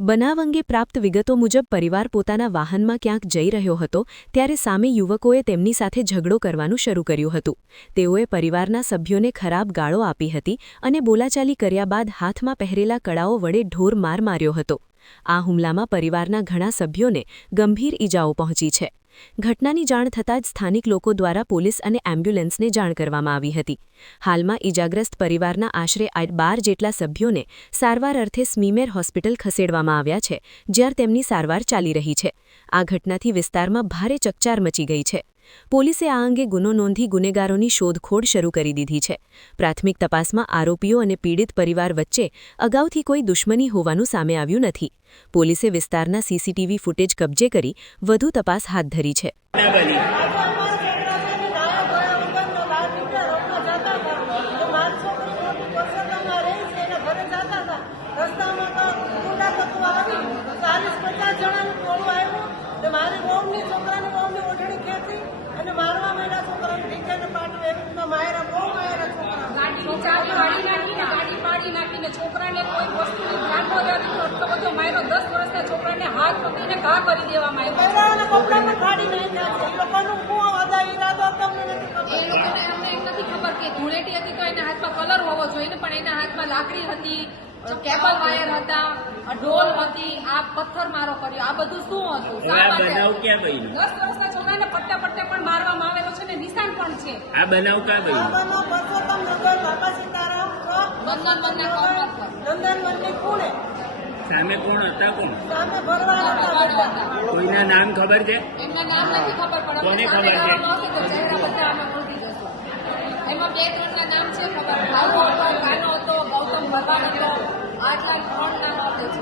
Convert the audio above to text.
બનાવ અંગે પ્રાપ્ત વિગતો મુજબ પરિવાર પોતાના વાહનમાં ક્યાંક જઈ રહ્યો હતો ત્યારે સામે યુવકોએ તેમની સાથે ઝઘડો કરવાનું શરૂ કર્યું હતું। તેઓએ પરિવારના સભ્યોને ખરાબ ગાળો આપી હતી અને બોલાચાલી કર્યા બાદ હાથમાં પહેરેલા કડાઓ વડે ઢોર માર માર્યો હતો। આ હુમલામાં પરિવારના ઘણા સભ્યોને ગંભીર ઈજાઓ પહોંચી છે। ઘટનાની જાણ થતાં જ સ્થાનિક લોકો દ્વારા પોલીસ અને એમ્બ્યુલન્સને જાણ કરવામાં આવી હતી। હાલમાં ઈજાગ્રસ્ત પરિવારના આશરે 12 જેટલા સભ્યોને સારવાર અર્થે સ્મીમેર હોસ્પિટલ ખસેડવામાં આવ્યા છે, જ્યાં તેમની સારવાર ચાલી રહી છે। આ ઘટનાથી વિસ્તારમાં ભારે ચકચાર મચી ગઈ છે। પોલીસે આ અંગે ગુનો નોંધી ગુનેગારોની શોધખોળ શરૂ કરી દીધી છે। પ્રાથમિક તપાસમાં આરોપીઓ અને પીડિત પરિવાર વચ્ચે અગાઉથી કોઈ દુશ્મની હોવાનું સામે આવ્યું નથી। પોલીસે વિસ્તારના સીસીટીવી ફૂટેજ કબજે કરી વધુ તપાસ હાથ ધરી છે। છોકરાને કોઈ વસ્તુની ધ્યાન ન દેતી એટલો બધો માર્યો। 10 વર્ષના છોકરાને હાથ પકડીને ઘા કરી દેવામાં આવ્યો। એ લોકોને અમને એમ નથી ખબર કે ધૂળેટી હતી તો એના હાથમાં કલર હોવો જોઈએ, પણ એના હાથમાં લાકડી હતી, કેબલ વાયર હતા, ઢોલ હતી, આ પથ્થર મારો કર્યો। આ બધું શું હતું? 10 વર્ષના છોકરાને પટ્ટા પણ મારવામાં આવેલો છે ને નિશાન પણ છે। આ બનાવ ક્યાં બન્યો? સામે કોણ હતા? કોઈના નામ ખબર છે? એમના નામ નથી ખબર, પણ કોને ખબર છે? ચહેરા બધા અમે ઓળખી જશું। એમાં 2-3 ના નામ છે ખબર। ભાવો હતો, કાનો હતો, ગૌતમ ભગવાન હતો, આટલા 3 નામ આપે છે।